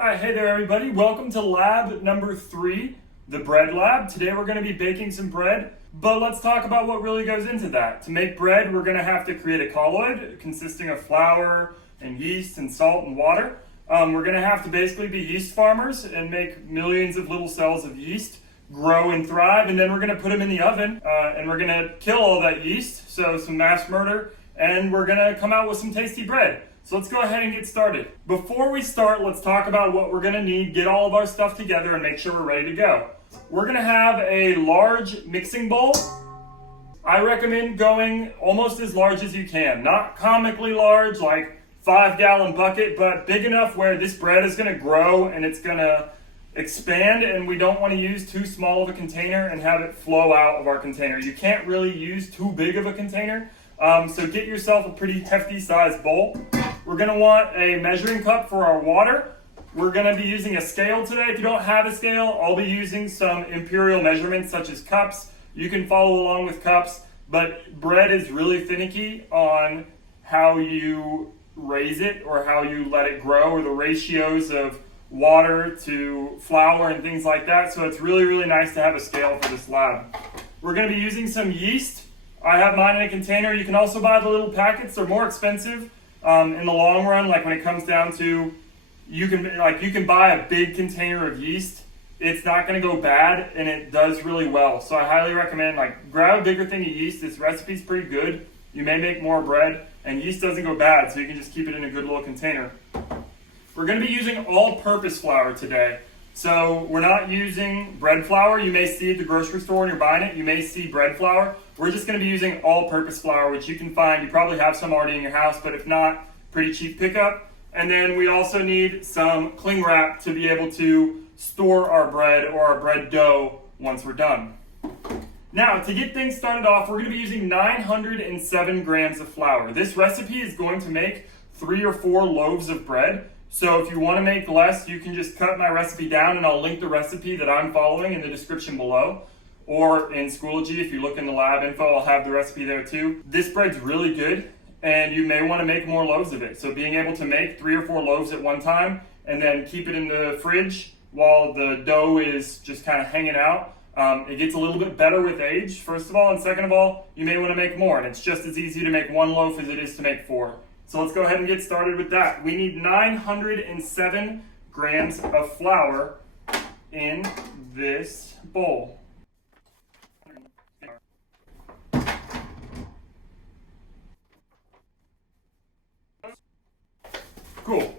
Hi, hey there everybody. Welcome to lab number 3, the bread lab. Today we're going to be baking some bread, but let's talk about what really goes into that. To make bread, we're going to have to create a colloid consisting of flour and yeast and salt and water. We're going to have to basically be yeast farmers and make millions of little cells of yeast grow and thrive, and then we're going to put them in the oven and we're going to kill all that yeast, so some mass murder, and we're going to come out with some tasty bread. So let's go ahead and get started. Before we start, let's talk about what we're gonna need, get all of our stuff together and make sure we're ready to go. We're gonna have a large mixing bowl. I recommend going almost as large as you can. Not comically large, like 5-gallon bucket, but big enough where this bread is gonna grow and it's gonna expand, and we don't wanna use too small of a container and have it flow out of our container. You can't really use too big of a container, so get yourself a pretty hefty sized bowl. We're going to want a measuring cup for our water. We're going to be using a scale today. If you don't have a scale, I'll be using some imperial measurements such as cups. You can follow along with cups, but bread is really finicky on how you raise it or how you let it grow, or the ratios of water to flour and things like that. So it's really, really nice to have a scale for this lab. We're going to be using some yeast. I have mine in a container. You can also buy the little packets. They're more expensive. In the long run, like when it comes down to, you can buy a big container of yeast. It's not going to go bad, and it does really well. So I highly recommend, grab a bigger thing of yeast. This recipe's pretty good. You may make more bread, and yeast doesn't go bad, so you can just keep it in a good little container. We're going to be using all-purpose flour today. So we're not using bread flour. You may see at the grocery store when you're buying it, you may see bread flour. We're just going to be using all-purpose flour, which you can find. You probably have some already in your house, but if not, pretty cheap pickup. And then we also need some cling wrap to be able to store our bread or our bread dough once we're done. Now, to get things started off, we're going to be using 907 grams of flour. This recipe is going to make 3 or 4 loaves of bread. So if you want to make less, you can just cut my recipe down, and I'll link the recipe that I'm following in the description below. Or in Schoology, if you look in the lab info, I'll have the recipe there too. This bread's really good, and you may want to make more loaves of it. So being able to make 3 or 4 loaves at one time and then keep it in the fridge while the dough is just kind of hanging out, it gets a little bit better with age, first of all. And second of all, you may want to make more. And it's just as easy to make 1 loaf as it is to make 4. So let's go ahead and get started with that. We need 907 grams of flour in this bowl. Cool,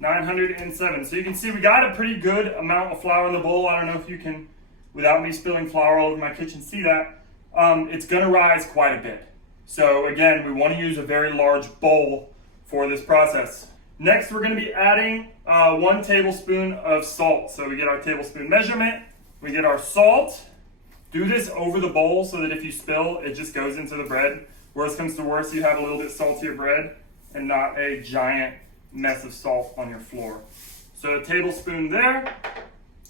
907. So you can see we got a pretty good amount of flour in the bowl. I don't know if you can, without me spilling flour all over my kitchen, see that. It's gonna rise quite a bit. So again, we want to use a very large bowl for this process. Next, we're going to be adding 1 tablespoon of salt. So we get our tablespoon measurement, we get our salt. Do this over the bowl so that if you spill, it just goes into the bread. Worst comes to worst, you have a little bit saltier bread and not a giant mess of salt on your floor. So a tablespoon there.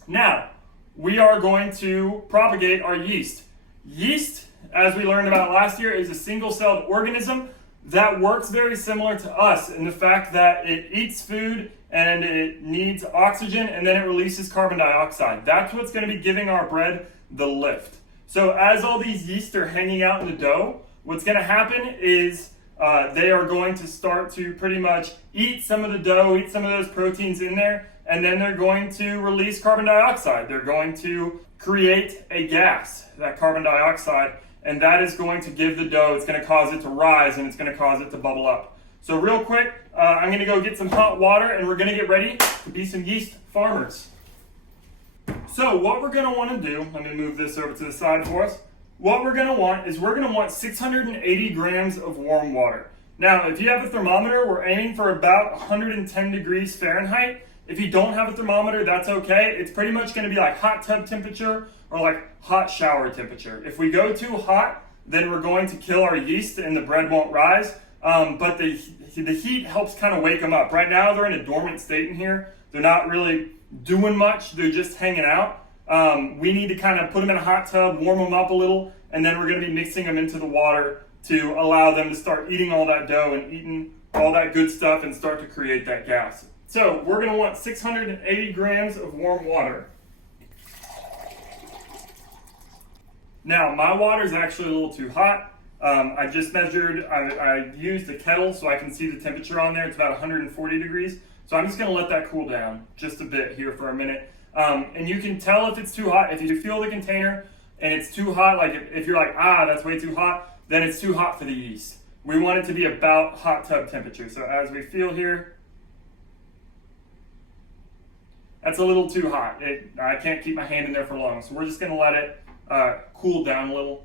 Now, we are going to propagate our yeast. Yeast, as we learned about last year, is a single-celled organism that works very similar to us in the fact that it eats food and it needs oxygen, and then it releases carbon dioxide. That's what's going to be giving our bread the lift. So as all these yeast are hanging out in the dough, what's going to happen is they are going to start to pretty much eat some of the dough, eat some of those proteins in there, and then they're going to release carbon dioxide. They're going to create a gas, that carbon dioxide, and that is going to give the dough, it's going to cause it to rise, and it's going to cause it to bubble up. So real quick, I'm going to go get some hot water, and we're going to get ready to be some yeast farmers. So what we're going to want to do, let me move this over to the side for us. What we're going to want is 680 grams of warm water. Now, if you have a thermometer, we're aiming for about 110 degrees Fahrenheit. If you don't have a thermometer, that's okay. It's pretty much going to be like hot tub temperature or like hot shower temperature. If we go too hot, then we're going to kill our yeast and the bread won't rise. But the heat helps kind of wake them up. Right now, they're in a dormant state in here. They're not really doing much. They're just hanging out. We need to kind of put them in a hot tub, warm them up a little, and then we're going to be mixing them into the water to allow them to start eating all that dough and eating all that good stuff and start to create that gas. So we're going to want 680 grams of warm water. Now, my water is actually a little too hot. I just measured, I used a kettle so I can see the temperature on there. It's about 140 degrees. So I'm just going to let that cool down just a bit here for a minute. And you can tell if it's too hot. If you feel the container and it's too hot, like if you're like, that's way too hot, then it's too hot for the yeast. We want it to be about hot tub temperature. So as we feel here, that's a little too hot. I can't keep my hand in there for long. So we're just going to let it cool down a little.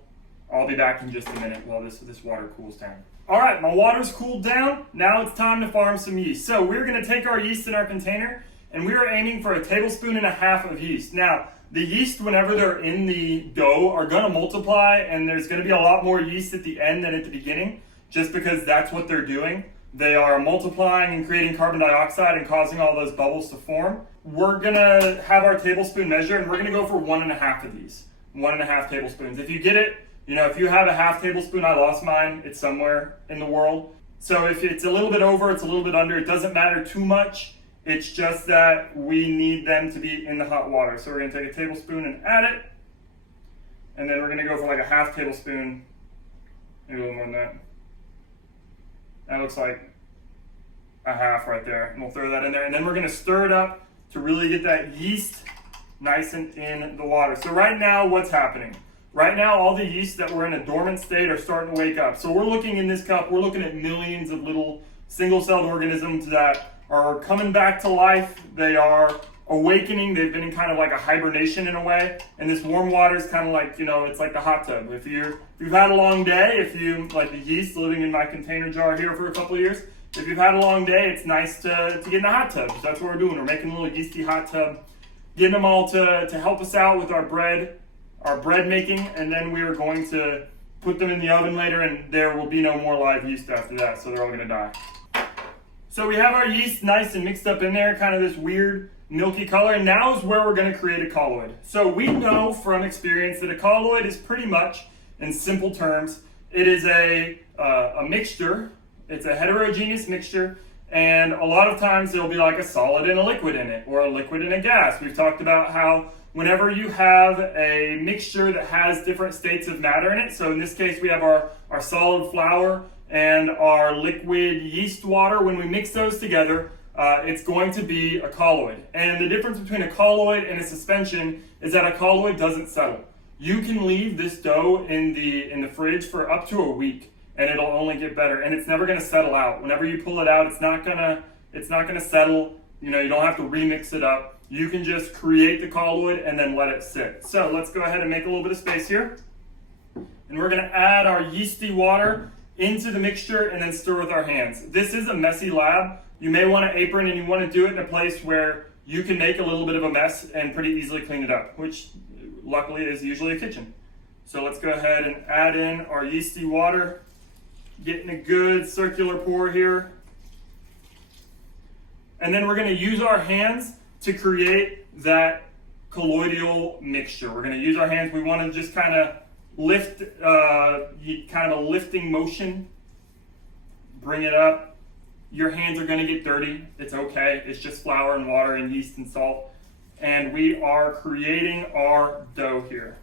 I'll be back in just a minute while this water cools down. All right, my water's cooled down. Now it's time to farm some yeast. So we're going to take our yeast in our container, and we are aiming for 1.5 tablespoons of yeast. Now, the yeast, whenever they're in the dough, are going to multiply, and there's going to be a lot more yeast at the end than at the beginning, just because that's what they're doing. They are multiplying and creating carbon dioxide and causing all those bubbles to form. We're going to have our tablespoon measure, and we're going to go for 1.5 of these. 1.5 tablespoons. If you get it, if you have a 1/2 tablespoon, I lost mine. It's somewhere in the world. So if it's a little bit over, it's a little bit under, it doesn't matter too much. It's just that we need them to be in the hot water. So we're going to take a tablespoon and add it. And then we're going to go for like a 1/2 tablespoon, maybe a little more than that. That looks like a half right there. And we'll throw that in there. And then we're going to stir it up to really get that yeast nice and in the water. So right now, what's happening? Right now, all the yeast that were in a dormant state are starting to wake up. So we're looking in this cup, we're looking at millions of little single-celled organisms that are coming back to life. They are awakening. They've been in kind of like a hibernation in a way. And this warm water is kind of like, it's like the hot tub. If you've had a long day, like the yeast living in my container jar here for a couple of years, if you've had a long day, it's nice to get in the hot tub. So that's what we're doing. We're making a little yeasty hot tub, getting them all to help us out with our bread making, and then we are going to put them in the oven later, and there will be no more live yeast after that, so they're all going to die. So we have our yeast nice and mixed up in there, kind of this weird milky color, and now is where we're going to create a colloid. So we know from experience that a colloid is pretty much, in simple terms, it is a mixture. It's a heterogeneous mixture, and a lot of times there'll be like a solid and a liquid in it, or a liquid and a gas. We've talked about how whenever you have a mixture that has different states of matter in it, so in this case we have our solid flour and our liquid yeast water, when we mix those together, it's going to be a colloid. And the difference between a colloid and a suspension is that a colloid doesn't settle. You can leave this dough in the fridge for up to a week, and it'll only get better, and it's never going to settle out. Whenever you pull it out, it's not gonna settle. You don't have to remix it up. You can just create the colloid and then let it sit. So let's go ahead and make a little bit of space here. And we're going to add our yeasty water into the mixture and then stir with our hands. This is a messy lab. You may want an apron, and you want to do it in a place where you can make a little bit of a mess and pretty easily clean it up, which luckily is usually a kitchen. So let's go ahead and add in our yeasty water, getting a good circular pour here. And then we're going to use our hands to create that colloidal mixture. We're going to use our hands. We want to just kind of lift, kind of a lifting motion. Bring it up. Your hands are going to get dirty. It's okay. It's just flour and water and yeast and salt. And we are creating our dough here.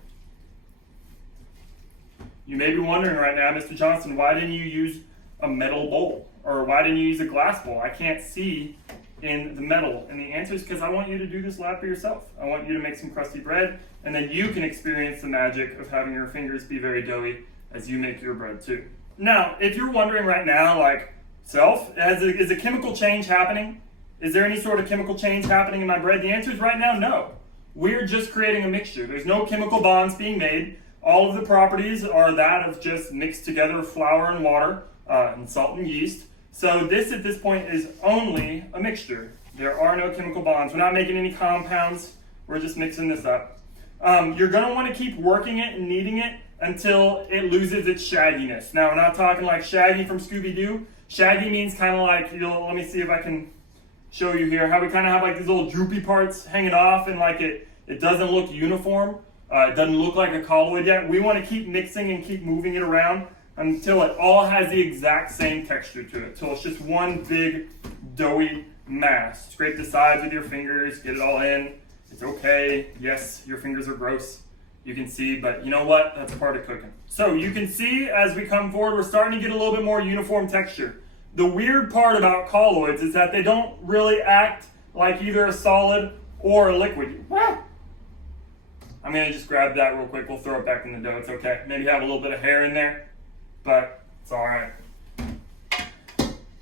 You may be wondering right now, Mr. Johnson, why didn't you use a metal bowl? Or why didn't you use a glass bowl? I can't see in the metal. And the answer is because I want you to do this lab for yourself. I want you to make some crusty bread, and then you can experience the magic of having your fingers be very doughy as you make your bread too. Now, if you're wondering right now, like, is a chemical change happening? Is there any sort of chemical change happening in my bread? The answer is right now, no. We're just creating a mixture. There's no chemical bonds being made. All of the properties are that of just mixed together flour and water and salt and yeast. So this at this point is only a mixture. There are no chemical bonds. We're not making any compounds. We're just mixing this up. You're going to want to keep working it and kneading it until it loses its shagginess. Now, we're not talking like Shaggy from Scooby-Doo. Shaggy means kind of like, let me see if I can show you here, how we kind of have like these little droopy parts hanging off, and like it doesn't look uniform. It doesn't look like a colloid yet. We want to keep mixing and keep moving it around until it all has the exact same texture to it. Till it's just one big doughy mass. Scrape the sides with your fingers, get it all in. It's okay. Yes, your fingers are gross. You can see, but you know what? That's part of cooking. So you can see as we come forward, we're starting to get a little bit more uniform texture. The weird part about colloids is that they don't really act like either a solid or a liquid. I'm gonna just grab that real quick. We'll throw it back in the dough. It's okay. Maybe have a little bit of hair in there, but it's all right.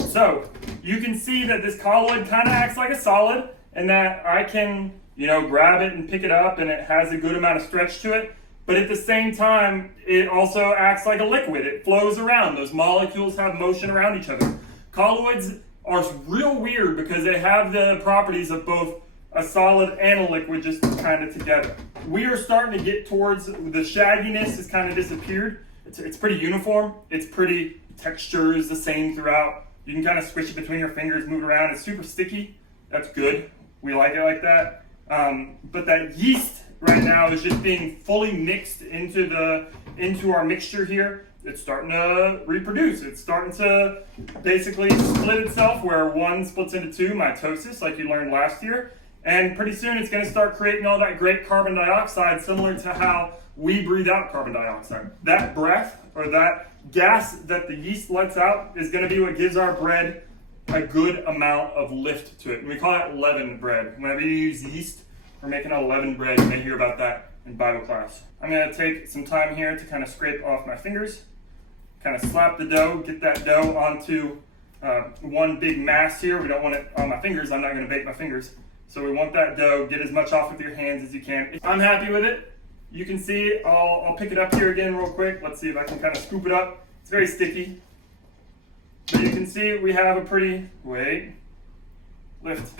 So you can see that this colloid kind of acts like a solid, and that I can, grab it and pick it up, and it has a good amount of stretch to it. But at the same time, it also acts like a liquid. It flows around. Those molecules have motion around each other. Colloids are real weird because they have the properties of both a solid and a liquid just kind of together. We are starting to get towards the shagginess has kind of disappeared. It's pretty uniform. It's pretty, texture is the same throughout. You can kind of squish it between your fingers, move it around. It's super sticky. That's good. We like it like that. But that yeast right now is just being fully mixed into our mixture here. It's starting to reproduce. It's starting to basically split itself where one splits into two, mitosis, like you learned last year. And pretty soon it's going to start creating all that great carbon dioxide, similar to how we breathe out carbon dioxide. That breath or that gas that the yeast lets out is going to be what gives our bread a good amount of lift to it. And we call that leavened bread. Whenever you use yeast for making a leavened bread, you may hear about that in Bible class. I'm going to take some time here to kind of scrape off my fingers, kind of slap the dough, get that dough onto one big mass here. We don't want it on my fingers. I'm not going to bake my fingers. So we want that dough, get as much off with your hands as you can. I'm happy with it. You can see, I'll pick it up here again real quick. Let's see if I can kind of scoop it up. It's very sticky. But you can see we have a pretty, lift.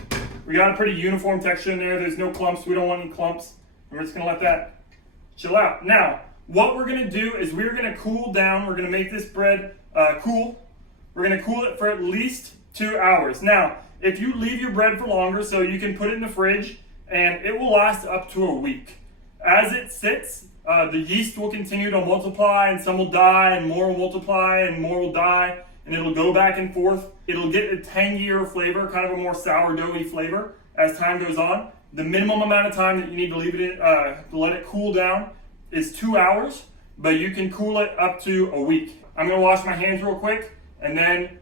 We got a pretty uniform texture in there. There's no clumps. We don't want any clumps. And we're just gonna let that chill out. Now, what we're gonna do is we're gonna cool down. We're gonna make this bread cool. We're gonna cool it for at least 2 hours. Now, if you leave your bread for longer, so you can put it in the fridge, and it will last up to a week. As it sits, the yeast will continue to multiply, and some will die, and more will multiply, and more will die, and it'll go back and forth. It'll get a tangier flavor, kind of a more sourdoughy flavor as time goes on. The minimum amount of time that you need to leave it in, to let it cool down is 2 hours, but you can cool it up to a week. I'm gonna wash my hands real quick, and then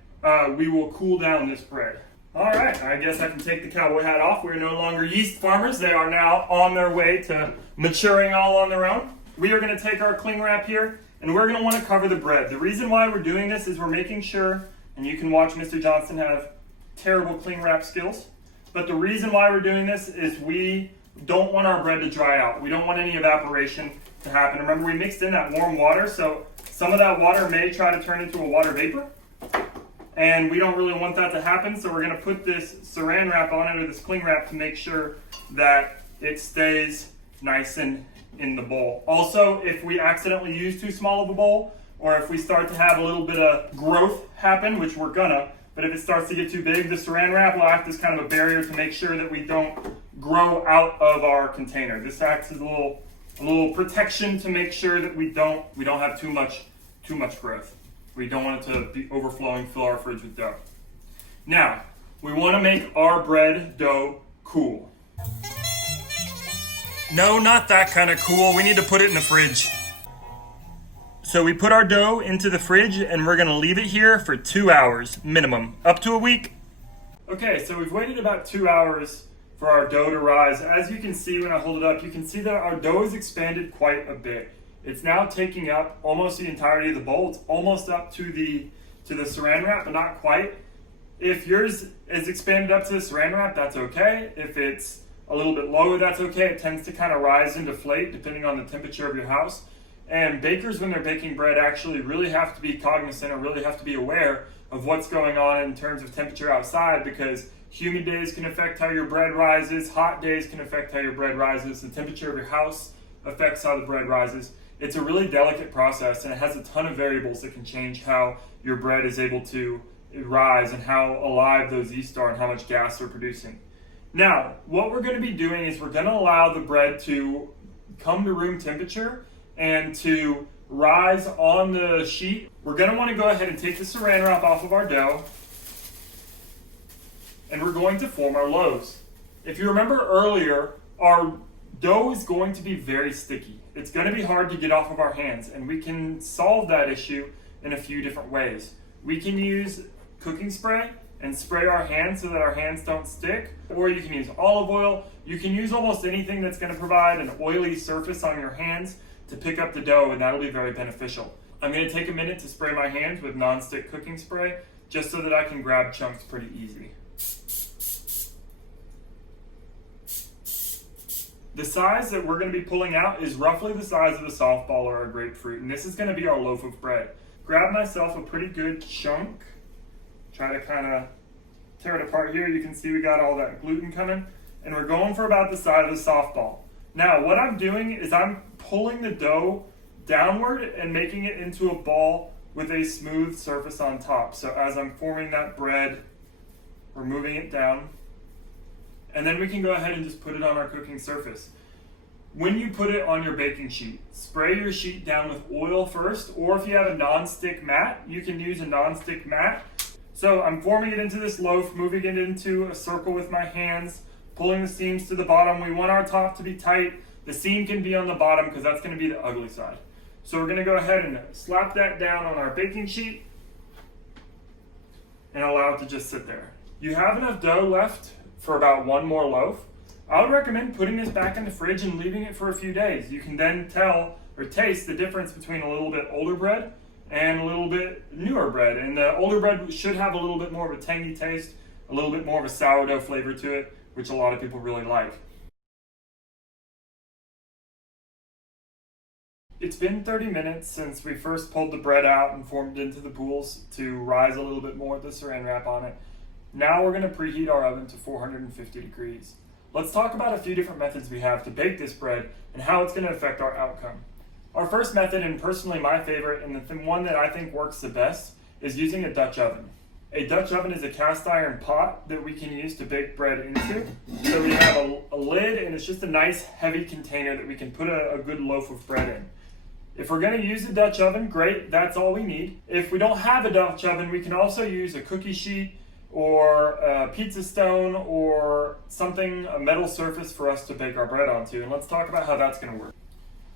we will cool down this bread. All right, I guess I can take the cowboy hat off. We're no longer yeast farmers. They are now on their way to maturing all on their own. We are going to take our cling wrap here, and we're going to want to cover the bread. The reason why we're doing this is we're making sure, and you can watch Mr. Johnston have terrible cling wrap skills, but the reason why we're doing this is we don't want our bread to dry out. We don't want any evaporation to happen. Remember, we mixed in that warm water, so some of that water may try to turn into a water vapor. And we don't really want that to happen, so we're going to put this saran wrap on it, or this cling wrap, to make sure that it stays nice and in the bowl. Also, if we accidentally use too small of a bowl, or if we start to have a little bit of growth happen, which we're gonna, but if it starts to get too big, the saran wrap will act as kind of a barrier to make sure that we don't grow out of our container. This acts as a little protection to make sure that we don't have too much growth. We don't want it to be overflowing, fill our fridge with dough. Now, we want to make our bread dough cool. No, not that kind of cool. We need to put it in the fridge. So we put our dough into the fridge, and we're going to leave it here for 2 hours minimum, up to a week. Okay, so we've waited about 2 hours for our dough to rise. As you can see when I hold it up, you can see that our dough has expanded quite a bit. It's now taking up almost the entirety of the bowl. It's almost up to the saran wrap, but not quite. If yours is expanded up to the saran wrap, that's okay. If it's a little bit lower, that's okay. It tends to kind of rise and deflate depending on the temperature of your house. And bakers, when they're baking bread, actually really have to be cognizant, or really have to be aware of what's going on in terms of temperature outside, because humid days can affect how your bread rises. Hot days can affect how your bread rises. The temperature of your house affects how the bread rises. It's a really delicate process, and it has a ton of variables that can change how your bread is able to rise and how alive those yeast are and how much gas they're producing. Now, what we're going to be doing is we're going to allow the bread to come to room temperature and to rise on the sheet. We're going to want to go ahead and take the saran wrap off of our dough. and we're going to form our loaves. If you remember earlier, our dough is going to be very sticky. It's going to be hard to get off of our hands, and we can solve that issue in a few different ways. We can use cooking spray and spray our hands so that our hands don't stick, or you can use olive oil. You can use almost anything that's going to provide an oily surface on your hands to pick up the dough, and that'll be very beneficial. I'm going to take a minute to spray my hands with non-stick cooking spray just so that I can grab chunks pretty easy. The size that we're going to be pulling out is roughly the size of a softball or a grapefruit, and this is going to be our loaf of bread. Grab myself a pretty good chunk. Try to kind of tear it apart here. You can see we got all that gluten coming, and we're going for about the size of a softball. Now, what I'm doing is I'm pulling the dough downward and making it into a ball with a smooth surface on top. So as I'm forming that bread, we're moving it down. And then we can go ahead and just put it on our cooking surface. When you put it on your baking sheet, spray your sheet down with oil first, or if you have a non-stick mat, you can use a non-stick mat. So I'm forming it into this loaf, moving it into a circle with my hands, pulling the seams to the bottom. We want our top to be tight. The seam can be on the bottom because that's going to be the ugly side. So we're going to go ahead and slap that down on our baking sheet and allow it to just sit there. You have enough dough left for about one more loaf. I would recommend putting this back in the fridge and leaving it for a few days. You can then tell or taste the difference between a little bit older bread and a little bit newer bread. And the older bread should have a little bit more of a tangy taste, a little bit more of a sourdough flavor to it, which a lot of people really like. It's been 30 minutes since we first pulled the bread out and formed it into the boules to rise a little bit more with the saran wrap on it. Now we're going to preheat our oven to 450 degrees. Let's talk about a few different methods we have to bake this bread and how it's going to affect our outcome. Our first method, and personally my favorite, and the one that I think works the best, is using a Dutch oven. A Dutch oven is a cast iron pot that we can use to bake bread into. So we have a lid, and it's just a nice heavy container that we can put a good loaf of bread in. If we're going to use a Dutch oven, great, that's all we need. If we don't have a Dutch oven, we can also use a cookie sheet or a pizza stone or something, a metal surface for us to bake our bread onto. And let's talk about how that's going to work.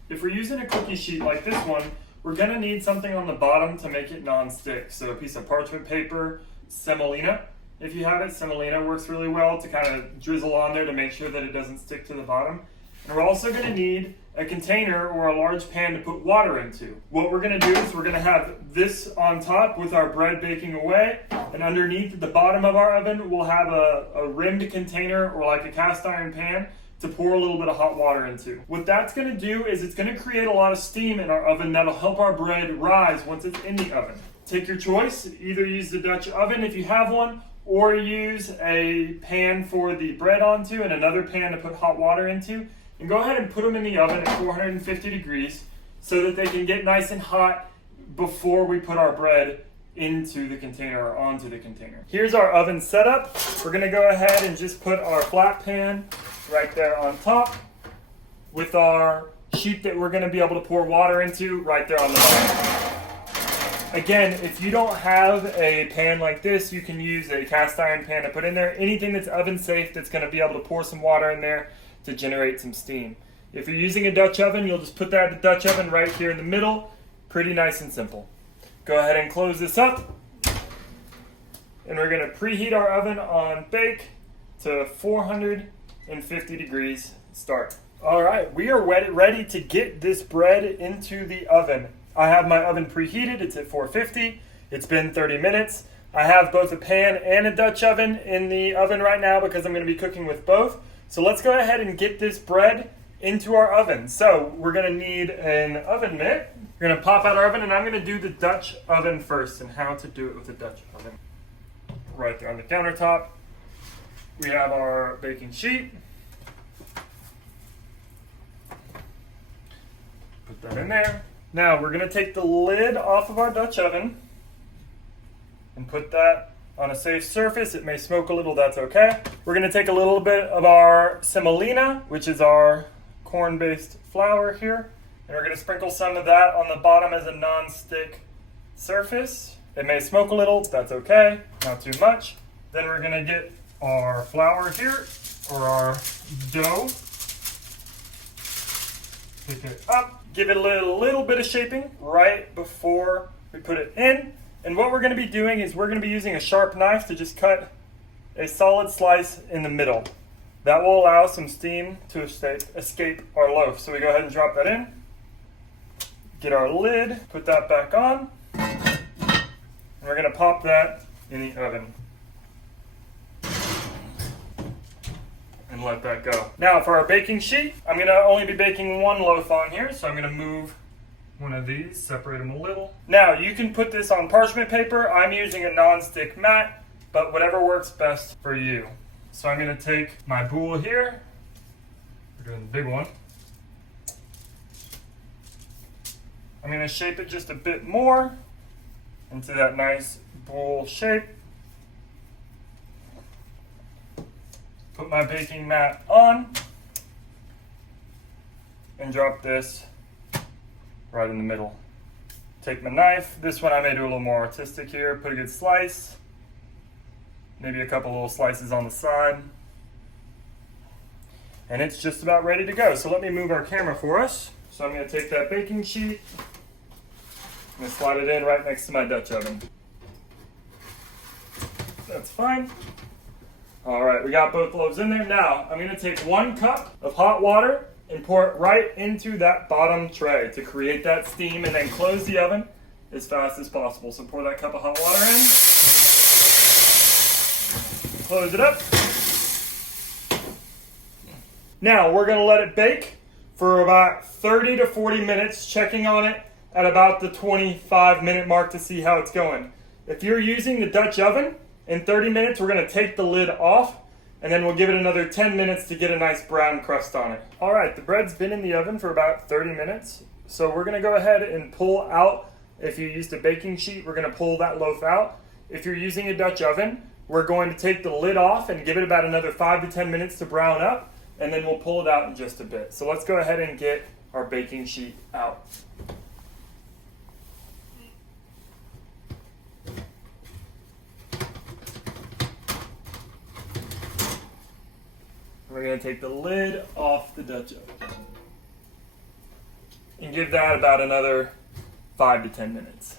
If we're using a cookie sheet like this one, we're going to need something on the bottom to make it non-stick. So a piece of parchment paper, semolina. If you have it, semolina works really well to kind of drizzle on there to make sure that it doesn't stick to the bottom. And we're also going to need a container or a large pan to put water into. What we're going to do is we're going to have this on top with our bread baking away, and underneath at the bottom of our oven we'll have a rimmed container or like a cast iron pan to pour a little bit of hot water into. What that's going to do is it's going to create a lot of steam in our oven that'll help our bread rise once it's in the oven. Take your choice, either use the Dutch oven if you have one, or use a pan for the bread onto and another pan to put hot water into. And go ahead and put them in the oven at 450 degrees so that they can get nice and hot before we put our bread into the container or onto the container. Here's our oven setup. We're going to go ahead and just put our flat pan right there on top with our sheet that we're going to be able to pour water into right there on the bottom. Again, if you don't have a pan like this, you can use a cast iron pan to put in there. Anything that's oven safe that's going to be able to pour some water in there to generate some steam. If you're using a Dutch oven, you'll just put that in the Dutch oven right here in the middle. Pretty nice and simple. Go ahead and close this up. And we're going to preheat our oven on bake to 450 degrees start. All right, we are ready to get this bread into the oven. I have my oven preheated. It's at 450. It's been 30 minutes. I have both a pan and a Dutch oven in the oven right now because I'm going to be cooking with both. So let's go ahead and get this bread into our oven. So we're going to need an oven mitt. We're going to pop out our oven, and I'm going to do the Dutch oven first and how to do it with the Dutch oven. Right there on the countertop, we have our baking sheet. Put that in there. Now we're going to take the lid off of our Dutch oven and put that on a safe surface. It may smoke a little, that's okay. We're going to take a little bit of our semolina, which is our corn-based flour here, and we're going to sprinkle some of that on the bottom as a non-stick surface. It may smoke a little, that's okay, not too much. Then we're going to get our flour here, or our dough. Pick it up, give it a little bit of shaping right before we put it in. And what we're going to be doing is we're going to be using a sharp knife to just cut a solid slice in the middle. That will allow some steam to escape our loaf. So we go ahead and drop that in, get our lid, put that back on, and we're going to pop that in the oven. And let that go. Now for our baking sheet, I'm going to only be baking one loaf on here, so I'm going to move one of these, separate them a little. Now you can put this on parchment paper. I'm using a non-stick mat, but whatever works best for you. So I'm going to take my bowl here, we're doing the big one. I'm going to shape it just a bit more into that nice bowl shape. Put my baking mat on and drop this right in the middle. Take my knife. This one I may do a little more artistic here. Put a good slice. Maybe a couple little slices on the side. And it's just about ready to go. So let me move our camera for us. So I'm going to take that baking sheet. I'm going to slide it in right next to my Dutch oven. That's fine. All right, we got both loaves in there. Now, I'm gonna take 1 cup of hot water and pour it right into that bottom tray to create that steam, and then close the oven as fast as possible. So pour that cup of hot water in, close it up. Now, we're gonna let it bake for about 30 to 40 minutes, checking on it at about the 25-minute mark to see how it's going. If you're using the Dutch oven, in 30 minutes, we're going to take the lid off, and then we'll give it another 10 minutes to get a nice brown crust on it. All right, the bread's been in the oven for about 30 minutes, so we're going to go ahead and pull out. If you used a baking sheet, we're going to pull that loaf out. If you're using a Dutch oven, we're going to take the lid off and give it about another 5 to 10 minutes to brown up, and then we'll pull it out in just a bit. So let's go ahead and get our baking sheet out. We're going to take the lid off the Dutch oven and give that about another 5 to 10 minutes.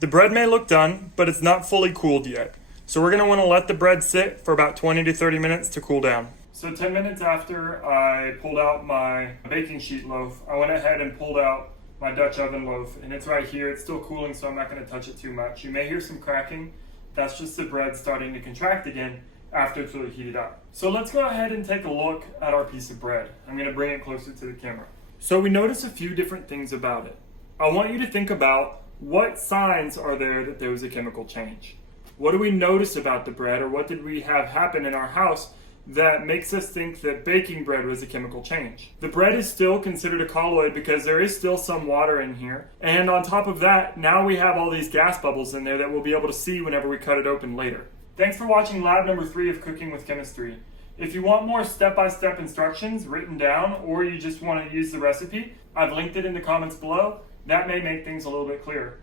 The bread may look done, but it's not fully cooled yet. So we're going to want to let the bread sit for about 20 to 30 minutes to cool down. So 10 minutes after I pulled out my baking sheet loaf, I went ahead and pulled out my Dutch oven loaf, and it's right here. It's still cooling, so I'm not going to touch it too much. You may hear some cracking. That's just the bread starting to contract again after it's really heated up. So let's go ahead and take a look at our piece of bread. I'm going to bring it closer to the camera. So we notice a few different things about it. I want you to think about what signs are there that there was a chemical change. What do we notice about the bread, or what did we have happen in our house that makes us think that baking bread was a chemical change? The bread is still considered a colloid because there is still some water in here. And on top of that, now we have all these gas bubbles in there that we'll be able to see whenever we cut it open later. Thanks for watching lab number 3 of Cooking with Chemistry. If you want more step-by-step instructions written down, or you just want to use the recipe, I've linked it in the comments below. That may make things a little bit clearer.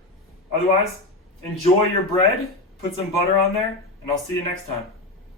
Otherwise, enjoy your bread, put some butter on there, and I'll see you next time.